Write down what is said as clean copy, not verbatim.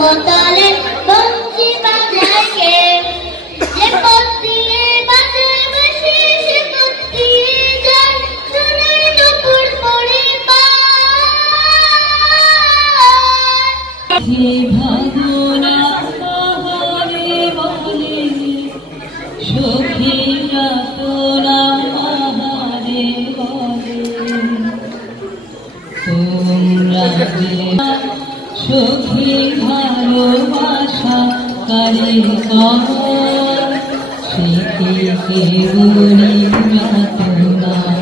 बोतले बंसी बजाए के ये पत्ती बजाए बशी से पत्ती जान सुने नुपुर पड़े पार ये भागोना आहारे बोले शोखी रातोना आहारे बोले তোমরা সখী ভালোবাসা কারে কর সে কে বলি যাতনা।